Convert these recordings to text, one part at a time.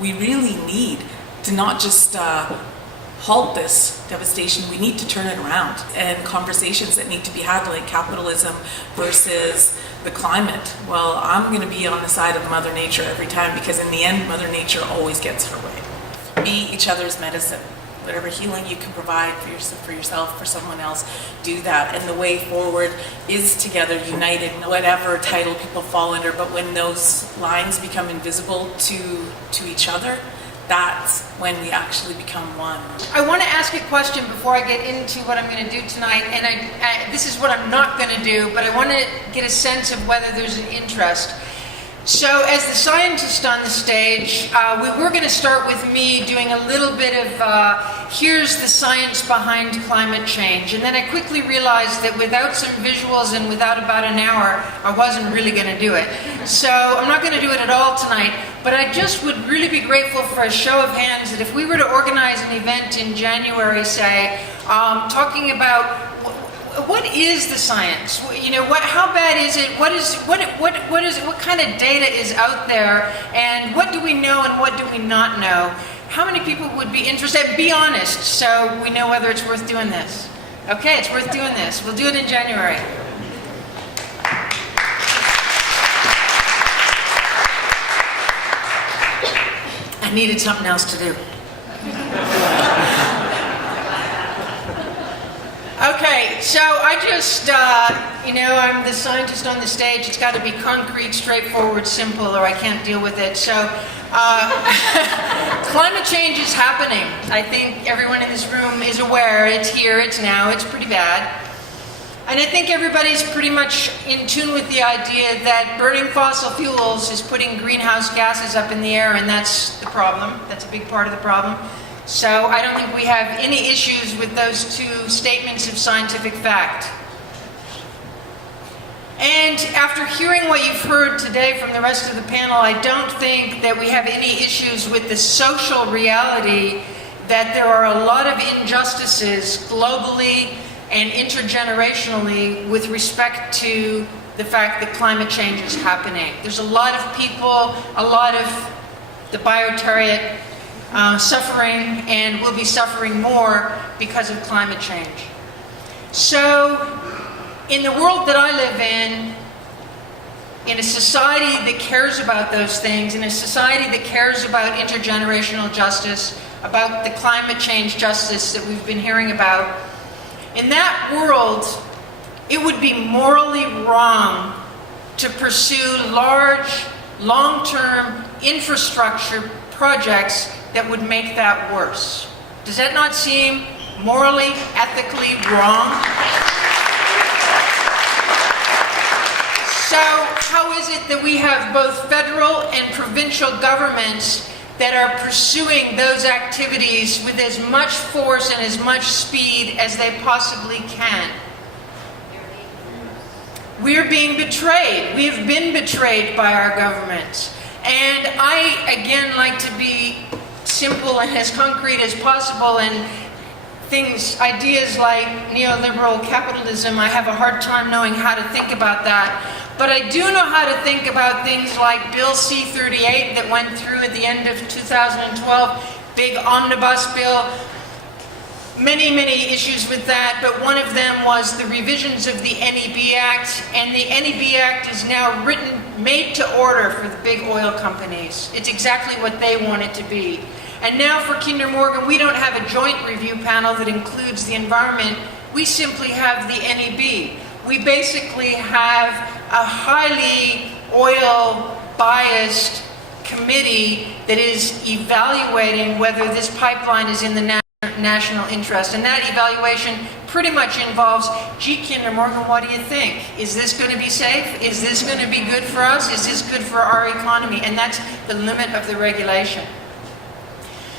We really need to not just halt this devastation, we need to turn it around. And conversations that need to be had, like capitalism versus the climate. Well, I'm going to be on the side of Mother Nature every time, because in the end, Mother Nature always gets her way. Be each other's medicine. Whatever healing you can provide for yourself, for someone else, do that. And the way forward is together, united, whatever title people fall under. But when those lines become invisible to each other, that's when we actually become one. I want to ask a question before I get into what I'm going to do tonight, and this is what I'm not going to do, but I want to get a sense of whether there's an interest. So as the scientist on the stage, we were going to start with me doing a little bit of here's the science behind climate change, and then I quickly realized that without some visuals and without about an hour, I wasn't really going to do it. So I'm not going to do it at all tonight, but I just would really be grateful for a show of hands that if we were to organize an event in January, say, talking about what is the science? You know, how bad is it? What kind of data is out there? And what do we know and what do we not know? How many people would be interested? Be honest, so we know whether it's worth doing this. Okay, it's worth doing this. We'll do it in January. I needed something else to do. Okay, so I just, I'm the scientist on the stage. It's got to be concrete, straightforward, simple, or I can't deal with it. So, climate change is happening. I think everyone in this room is aware. It's here, it's now, it's pretty bad. And I think everybody's pretty much in tune with the idea that burning fossil fuels is putting greenhouse gases up in the air, and that's the problem. That's a big part of the problem. So I don't think we have any issues with those two statements of scientific fact. And after hearing what you've heard today from the rest of the panel, I don't think that we have any issues with the social reality that there are a lot of injustices globally and intergenerationally with respect to the fact that climate change is happening. There's a lot of people, a lot of the biotariat suffering, and will be suffering more because of climate change. So, in the world that I live in a society that cares about those things, in a society that cares about intergenerational justice, about the climate change justice that we've been hearing about, in that world, it would be morally wrong to pursue large, long-term infrastructure projects that would make that worse. Does that not seem morally, ethically wrong? So how is it that we have both federal and provincial governments that are pursuing those activities with as much force and as much speed as they possibly can? We're being betrayed. We have been betrayed by our governments. And I, again, like to be simple and as concrete as possible, and ideas like neoliberal capitalism, I have a hard time knowing how to think about that. But I do know how to think about things like Bill C-38 that went through at the end of 2012, big omnibus bill. Many, many issues with that, but one of them was the revisions of the NEB Act, and the NEB Act is now made to order for the big oil companies. It's exactly what they want it to be. And now for Kinder Morgan, we don't have a joint review panel that includes the environment. We simply have the NEB. We basically have a highly oil-biased committee that is evaluating whether this pipeline is in the national interest. And that evaluation pretty much involves, gee, Kinder Morgan, what do you think? Is this going to be safe? Is this going to be good for us? Is this good for our economy? And that's the limit of the regulation.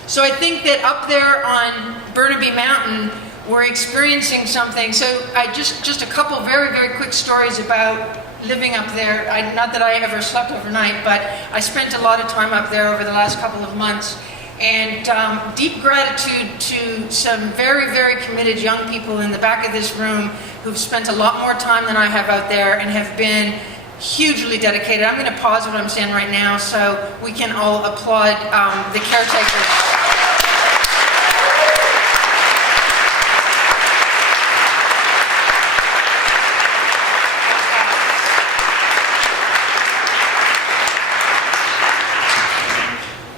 So I think that up there on Burnaby Mountain, we're experiencing something. So just a couple very, very quick stories about living up there. Not that I ever slept overnight, but I spent a lot of time up there over the last couple of months. And deep gratitude to some very, very committed young people in the back of this room who've spent a lot more time than I have out there and have been hugely dedicated. I'm going to pause what I'm saying right now so we can all applaud the caretakers.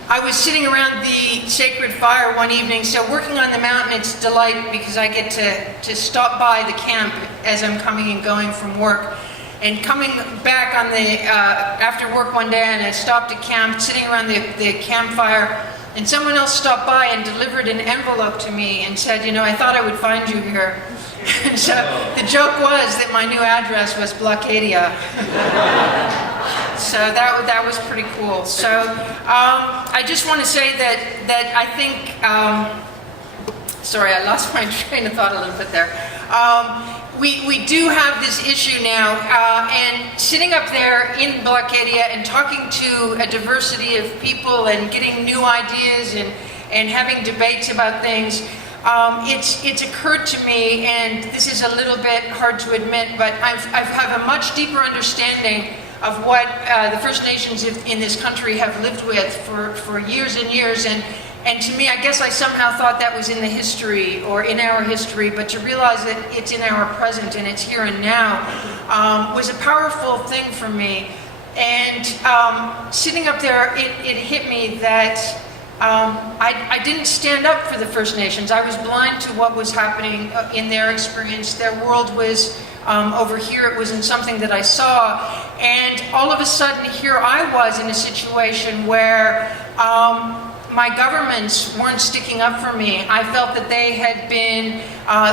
I was sitting around the sacred fire one evening, so working on the mountain, it's a delight because I get to stop by the camp as I'm coming and going from work. And coming back on the after work one day, and I stopped at camp, sitting around the campfire, and someone else stopped by and delivered an envelope to me and said, you know, I thought I would find you here. And so the joke was that my new address was Blockadia. So that was pretty cool. So I just want to say that I think, sorry, I lost my train of thought a little bit there. We do have this issue now, and sitting up there in Blockadia and talking to a diversity of people and getting new ideas and having debates about things, it's occurred to me, and this is a little bit hard to admit, but I have a much deeper understanding of what the First Nations in this country have lived with for years and years, and to me, I guess I somehow thought that was in the history or in our history, but to realize that it's in our present and it's here and now was a powerful thing for me. And sitting up there, it hit me that I didn't stand up for the First Nations. I was blind to what was happening in their experience. Their world was over here. It wasn't something that I saw. And all of a sudden, here I was in a situation where my governments weren't sticking up for me. I felt that they had been,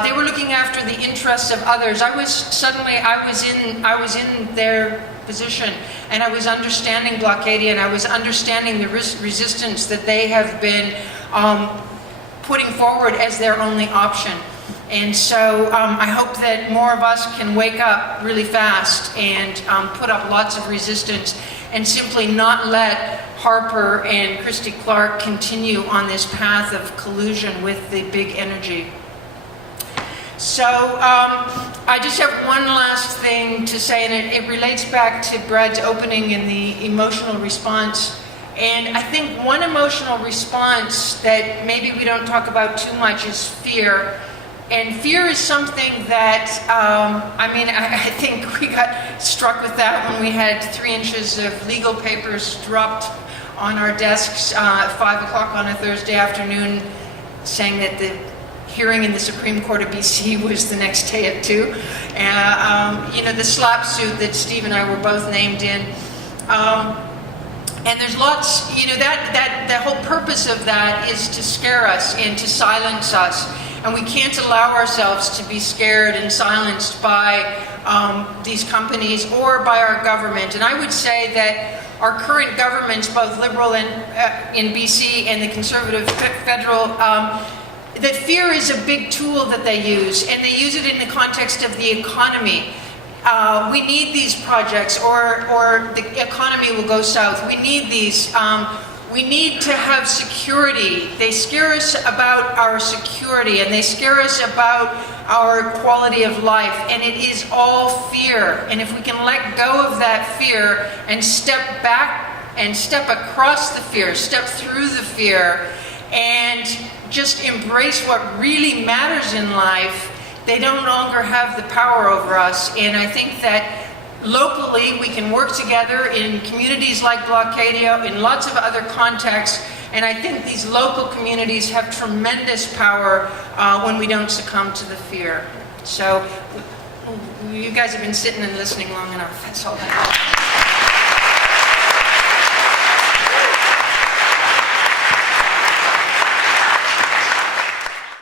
they were looking after the interests of others. I was in their position, and I was understanding Blockadia, and I was understanding the resistance that they have been putting forward as their only option. And so I hope that more of us can wake up really fast and put up lots of resistance and simply not let Harper and Christy Clark continue on this path of collusion with the big energy. So I just have one last thing to say, and it relates back to Brad's opening in the emotional response. And I think one emotional response that maybe we don't talk about too much is fear. And fear is something that, I think we got struck with that when we had 3 inches of legal papers dropped on our desks at 5 o'clock on a Thursday afternoon saying that the hearing in the Supreme Court of BC was the next day at 2. The slap suit that Steve and I were both named in. And there's lots, the whole purpose of that is to scare us and to silence us. And we can't allow ourselves to be scared and silenced by these companies or by our government. And I would say that our current governments, both Liberal and in BC and the Conservative federal, that fear is a big tool that they use, and they use it in the context of the economy. We need these projects, or the economy will go south. We need these. We need to have security. They scare us about our security, and they scare us about our quality of life, and it is all fear. And if we can let go of that fear and step back and step across the fear, step through the fear, and just embrace what really matters in life, they no longer have the power over us. And I think that locally, we can work together in communities like Blockadia, in lots of other contexts, and I think these local communities have tremendous power when we don't succumb to the fear. So, you guys have been sitting and listening long enough. That's all I have.